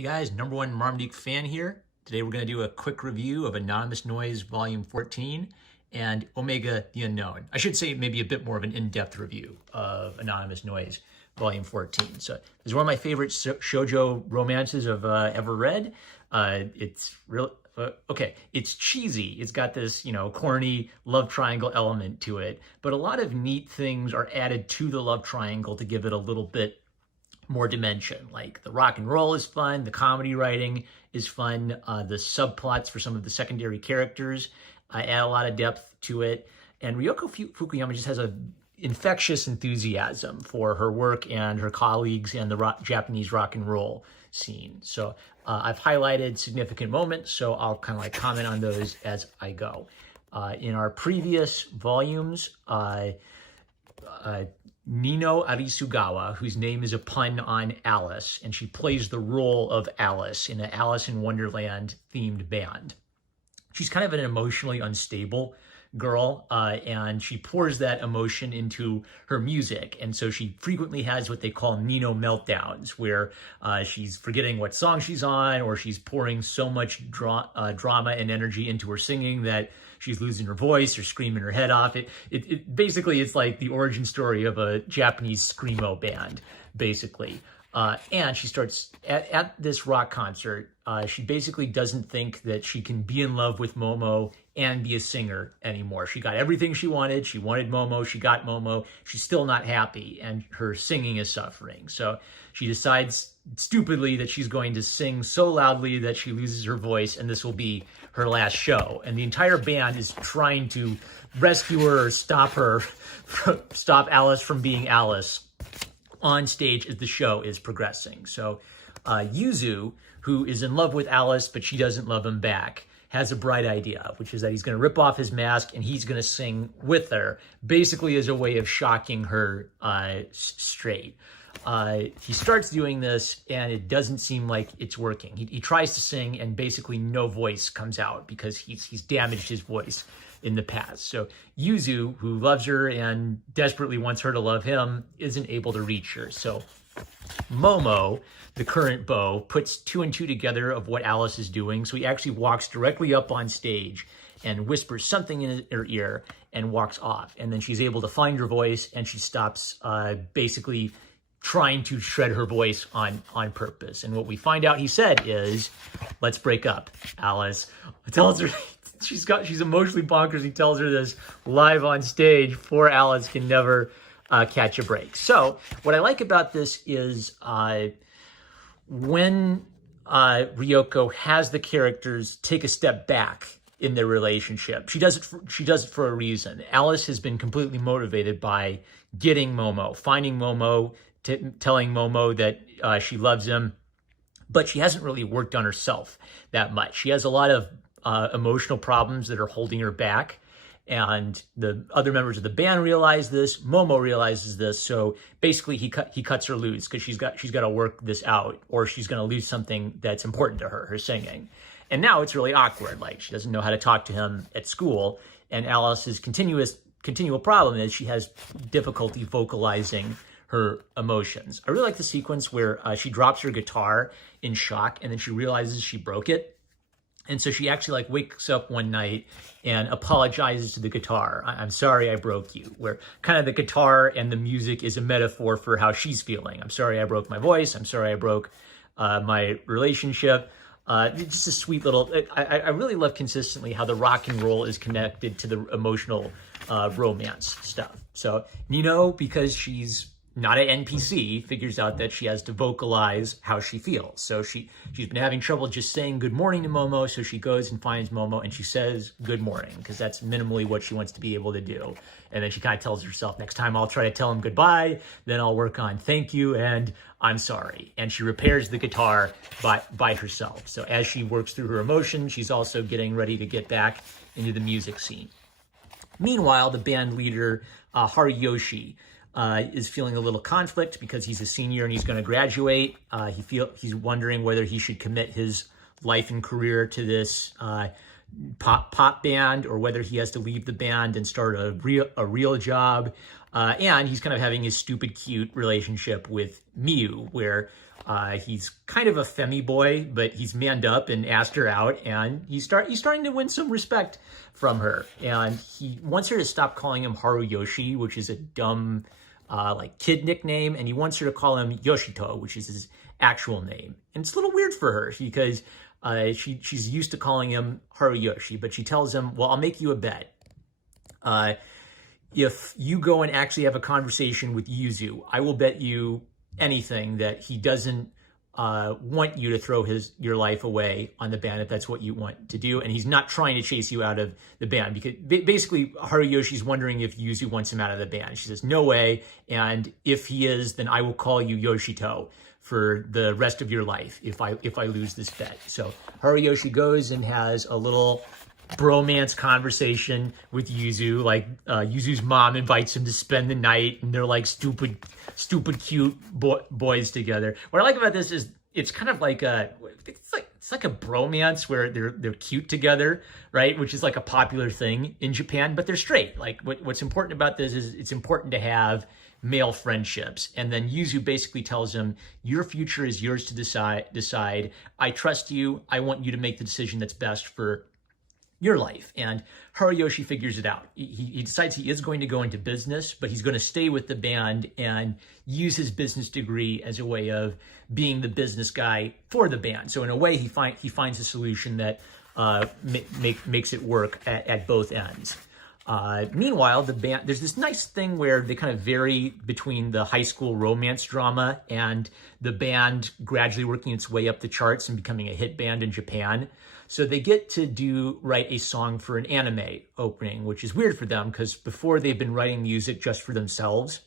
Hey guys, number one Marmaduke fan here. Today we're going to do a quick review of Anonymous Noise Volume 14 and Omega the Unknown. I should say maybe a bit more of an in-depth review of Anonymous Noise Volume 14. So this is one of my favorite shoujo romances I've ever read. It's real. Okay, it's cheesy. It's got this, corny love triangle element to it, but a lot of neat things are added to the love triangle to give it a little bit more dimension. Like the rock and roll is fun, the comedy writing is fun, the subplots for some of the secondary characters add a lot of depth to it, and Ryoko Fukuyama just has a infectious enthusiasm for her work and her colleagues and the Japanese rock and roll scene. So I've highlighted significant moments, so I'll kind of like comment on those as I go. In our previous volumes, Nino Arisugawa, whose name is a pun on Alice, and she plays the role of Alice in an Alice in Wonderland themed band. She's kind of an emotionally unstable girl, and she pours that emotion into her music. And so she frequently has what they call Nino meltdowns, where she's forgetting what song she's on, or she's pouring so much drama and energy into her singing that she's losing her voice or screaming her head off. It basically, it's like the origin story of a Japanese screamo band, basically. And she starts at this rock concert. She basically doesn't think that she can be in love with Momo and be a singer anymore. She got everything she wanted. She wanted Momo. She got Momo. She's still not happy, and her singing is suffering. So she decides stupidly that she's going to sing so loudly that she loses her voice, and this will be her last show. And the entire band is trying to rescue her or stop Alice from being Alice on stage as the show is progressing. So Yuzu, who is in love with Alice, but she doesn't love him back, has a bright idea, which is that he's going to rip off his mask and he's going to sing with her, basically as a way of shocking her straight. He starts doing this and it doesn't seem like it's working. He tries to sing and basically no voice comes out because he's damaged his voice in the past. So Yuzu, who loves her and desperately wants her to love him, isn't able to reach her. So Momo, the current beau, puts two and two together of what Alice is doing. So he actually walks directly up on stage and whispers something in her ear and walks off. And then she's able to find her voice and she stops basically trying to shred her voice on purpose. And what we find out he said is, "Let's break up." Alice tells her she's emotionally bonkers. He tells her this live on stage. Poor Alice can never catch a break. So what I like about this is when Ryoko has the characters take a step back in their relationship. She does it for a reason. Alice has been completely motivated by getting Momo, finding Momo, telling Momo that she loves him, but she hasn't really worked on herself that much. She has a lot of emotional problems that are holding her back, and the other members of the band realize this. Momo realizes this, so basically he cuts her loose because she's got to work this out, or she's going to lose something that's important to her singing. And now it's really awkward. Like, she doesn't know how to talk to him at school, and Alice's continual problem is she has difficulty vocalizing her emotions. I really like the sequence where she drops her guitar in shock and then she realizes she broke it. And so she actually wakes up one night and apologizes to the guitar. "I'm sorry I broke you," where kind of the guitar and the music is a metaphor for how she's feeling. "I'm sorry I broke my voice. I'm sorry I broke my relationship." It's just a sweet little, I really love consistently how the rock and roll is connected to the emotional romance stuff. So Nino, because she's not an NPC, figures out that she has to vocalize how she feels. So she's been having trouble just saying good morning to Momo, so she goes and finds Momo and she says good morning, because that's minimally what she wants to be able to do. And then she kind of tells herself, next time I'll try to tell him goodbye, then I'll work on thank you and I'm sorry. And she repairs the guitar by herself. So as she works through her emotions, she's also getting ready to get back into the music scene. Meanwhile, the band leader, Haruyoshi, is feeling a little conflict because he's a senior and he's going to graduate. He's wondering whether he should commit his life and career to this pop band, or whether he has to leave the band and start a real job. And he's kind of having his stupid, cute relationship with Miu, where he's kind of a femi boy, but he's manned up and asked her out, and he's starting to win some respect from her. And he wants her to stop calling him Haruyoshi, which is a dumb like kid nickname, and he wants her to call him Yoshito, which is his actual name. And it's a little weird for her because she's used to calling him Haruyoshi, but she tells him, well, I'll make you a bet. If you go and actually have a conversation with Yuzu, I will bet you anything that he doesn't want you to throw your life away on the band if that's what you want to do. And he's not trying to chase you out of the band, because basically Haruyoshi's wondering if Yuzu wants him out of the band. She says, no way. And if he is, then I will call you Yoshito for the rest of your life if I lose this bet. So Haruyoshi goes and has a little bromance conversation with Yuzu. Like Yuzu's mom invites him to spend the night, and they're like stupid cute boys together. What I like about this is it's kind of like it's like a bromance where they're cute together, right? Which is like a popular thing in Japan, but they're straight. Like what's important about this is it's important to have male friendships. And then Yuzu basically tells him, your future is yours to decide. I trust you. I want you to make the decision that's best for your life. And Haruyoshi figures it out. He decides he is going to go into business, but he's going to stay with the band and use his business degree as a way of being the business guy for the band. So in a way, he finds a solution that makes it work at both ends. Meanwhile, the band, there's this nice thing where they kind of vary between the high school romance drama and the band gradually working its way up the charts and becoming a hit band in Japan. So they get to write a song for an anime opening, which is weird for them because before they've been writing music just for themselves.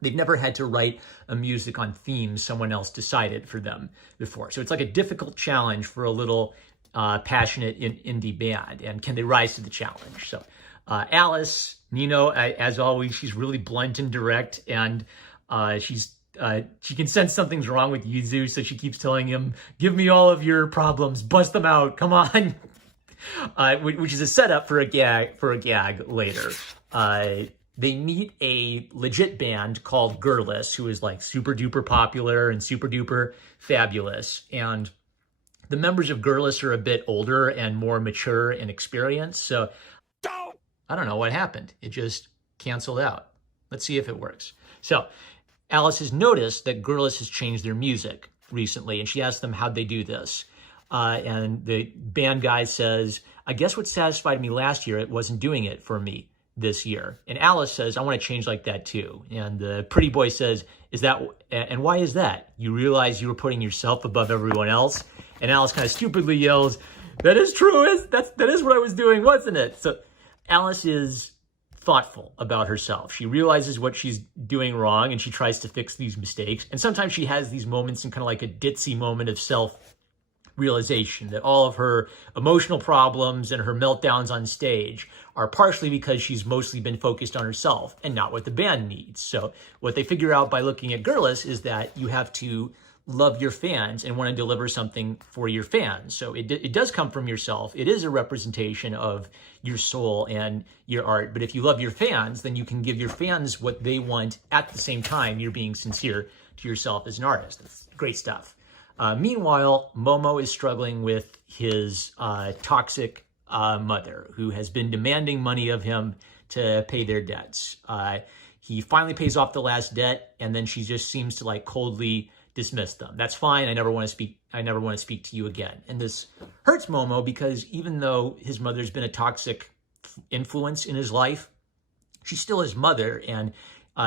They've never had to write a music on themes someone else decided for them before. So it's like a difficult challenge for a little passionate indie band. And can they rise to the challenge? So Alice, Nino, as always, she's really blunt and direct, and she can sense something's wrong with Yuzu, so she keeps telling him, give me all of your problems, bust them out, come on. Which is a setup for a gag later. They meet a legit band called Girless, who is like super duper popular and super duper fabulous. And the members of Girless are a bit older and more mature and experienced. So I don't know what happened. It just canceled out. Let's see if it works. So Alice has noticed that Girless has changed their music recently, and she asks them how'd they do this. And the band guy says, I guess what satisfied me last year, it wasn't doing it for me this year. And Alice says, I want to change like that too. And the pretty boy says, and why is that? You realize you were putting yourself above everyone else? And Alice kind of stupidly yells, that is true, that is what I was doing, wasn't it? So Alice is thoughtful about herself. She realizes what she's doing wrong and she tries to fix these mistakes. And sometimes she has these moments in kind of like a ditzy moment of self-realization that all of her emotional problems and her meltdowns on stage are partially because she's mostly been focused on herself and not what the band needs. So what they figure out by looking at Girless is that you have to love your fans and want to deliver something for your fans. So it does come from yourself. It is a representation of your soul and your art. But if you love your fans, then you can give your fans what they want at the same time you're being sincere to yourself as an artist. That's great stuff. Meanwhile, Momo is struggling with his toxic mother, who has been demanding money of him to pay their debts. He finally pays off the last debt, and then she just seems to like coldly dismiss them. That's fine. I never want to speak to you again. And this hurts Momo because even though his mother's been a toxic influence in his life, she's still his mother. And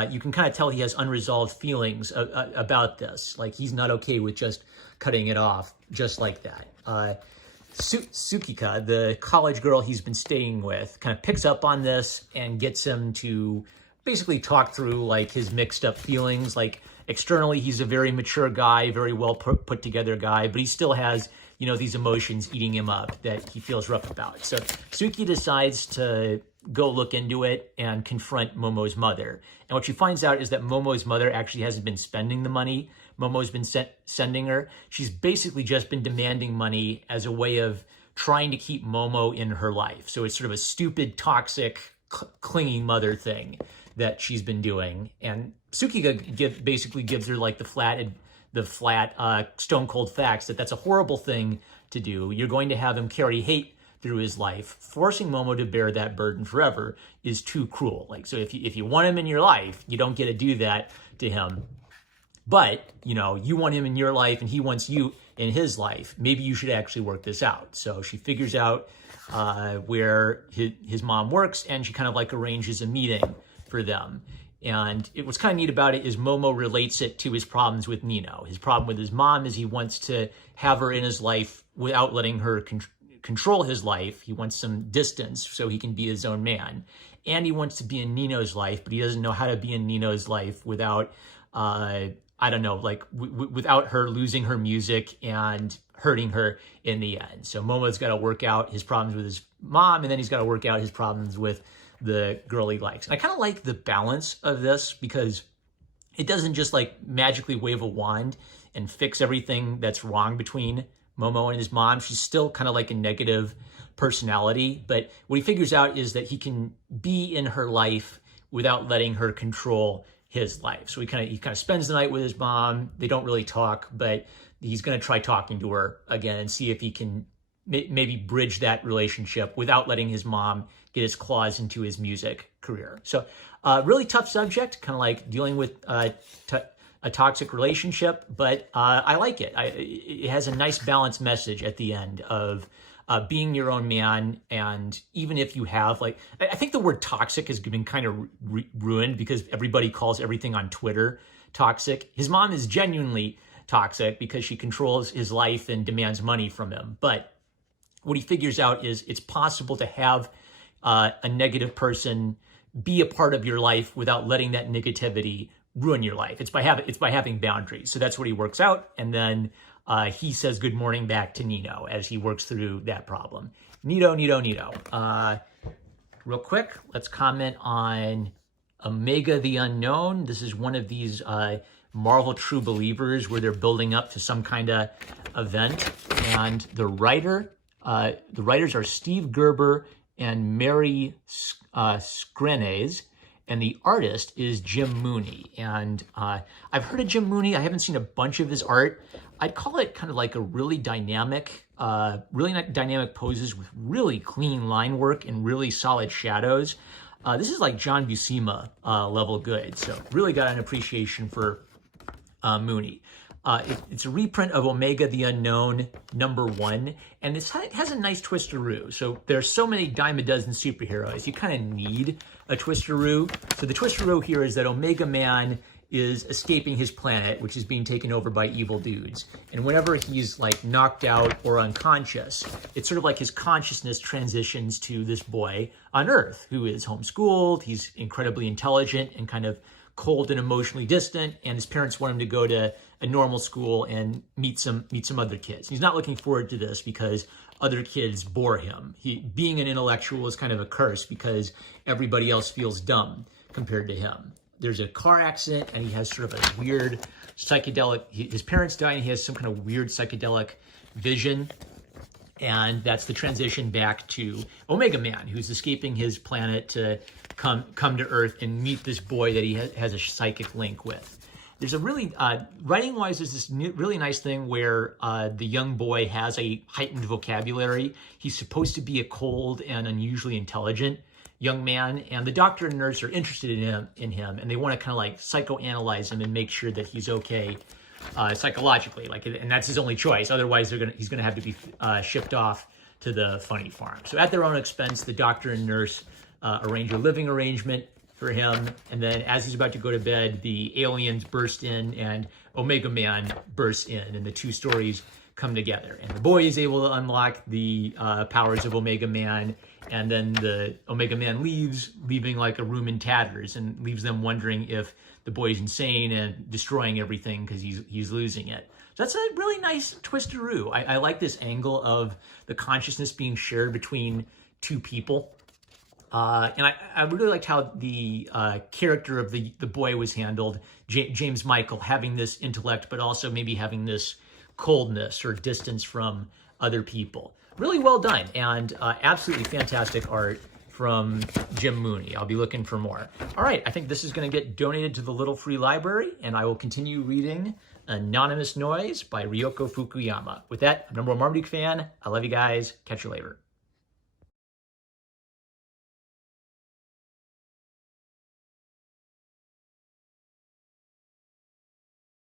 you can kind of tell he has unresolved feelings about this. Like he's not okay with just cutting it off just like that. Tsukika, the college girl he's been staying with, kind of picks up on this and gets him to basically talk through like his mixed up feelings. Like externally, he's a very mature guy, very well put together guy, but he still has, these emotions eating him up that he feels rough about. So Suki decides to go look into it and confront Momo's mother. And what she finds out is that Momo's mother actually hasn't been spending the money Momo's been sending her. She's basically just been demanding money as a way of trying to keep Momo in her life. So it's sort of a stupid, toxic, clinging mother thing that she's been doing. And Tsukika basically gives her like the flat stone cold facts that that's a horrible thing to do. You're going to have him carry hate through his life. Forcing Momo to bear that burden forever is too cruel. Like, so if you want him in your life, you don't get to do that to him. But, you know, you want him in your life and he wants you in his life. Maybe you should actually work this out. So she figures out where his mom works, and she kind of like arranges a meeting for them. And what's kind of neat about it is Momo relates it to his problems with Nino. His problem with his mom is he wants to have her in his life without letting her control his life. He wants some distance so he can be his own man. And he wants to be in Nino's life, but he doesn't know how to be in Nino's life without I don't know, like without her losing her music and hurting her in the end. So Momo's got to work out his problems with his mom, and then he's got to work out his problems with the girl he likes. And I kind of like the balance of this because it doesn't just like magically wave a wand and fix everything that's wrong between Momo and his mom. She's still kind of like a negative personality, but what he figures out is that he can be in her life without letting her control his life. So he kind of spends the night with his mom. They don't really talk, but he's going to try talking to her again and see if he can maybe bridge that relationship without letting his mom get his claws into his music career. So really tough subject, kind of like dealing with a toxic relationship, but I like it. It has a nice balanced message at the end of being your own man. And even if you have like, I think the word toxic has been kind of ruined because everybody calls everything on Twitter toxic. His mom is genuinely toxic because she controls his life and demands money from him. But what he figures out is it's possible to have a negative person be a part of your life without letting that negativity ruin your life. It's by having boundaries. So that's what he works out. And then he says good morning back to Nino as he works through that problem. Neato. Real quick, let's comment on Omega the Unknown. This is one of these Marvel True Believers where they're building up to some kind of event. And the writers are Steve Gerber and Mary Skrenes. And the artist is Jim Mooney. And I've heard of Jim Mooney. I haven't seen a bunch of his art. I'd call it kind of like a really dynamic poses with really clean line work and really solid shadows. This is like John Buscema level good. So really got an appreciation for Mooney. It's a reprint of Omega the Unknown #1, and it has a nice twisteroo. So there's so many dime a dozen superheroes, you kind of need a twisteroo. So the twisteroo here is that Omega Man is escaping his planet, which is being taken over by evil dudes. And whenever he's like knocked out or unconscious, it's sort of like his consciousness transitions to this boy on Earth who is homeschooled. He's incredibly intelligent and kind of cold and emotionally distant, and his parents want him to go to a normal school and meet some other kids. He's not looking forward to this because other kids bore him. Being an intellectual is kind of a curse because everybody else feels dumb compared to him. There's a car accident and he has sort of a weird psychedelic, his parents die and he has some kind of weird psychedelic vision. And that's the transition back to Omega Man, who's escaping his planet to come to Earth and meet this boy that he has a psychic link with. There's a really, writing-wise, there's this really nice thing where the young boy has a heightened vocabulary. He's supposed to be a cold and unusually intelligent young man, and the doctor and nurse are interested in him, and they want to kind of like psychoanalyze him and make sure that he's okay psychologically, and that's his only choice. Otherwise, he's gonna have to be shipped off to the funny farm. So at their own expense, the doctor and nurse arrange a living arrangement for him, and then as he's about to go to bed, the aliens burst in and Omega Man bursts in, and the two stories come together. And the boy is able to unlock the powers of Omega Man, and then the Omega Man leaves, leaving like a room in tatters, and leaves them wondering if the boy's insane and destroying everything because he's losing it. So that's a really nice twisteroo. I like this angle of the consciousness being shared between two people. And I really liked how the character of the boy was handled. James Michael having this intellect, but also maybe having this coldness or distance from other people. Really well done, and absolutely fantastic art from Jim Mooney. I'll be looking for more. All right, I think this is going to get donated to the Little Free Library, and I will continue reading Anonymous Noise by Ryoko Fukuyama. With that, I'm number one Marmaduke fan. I love you guys. Catch you later.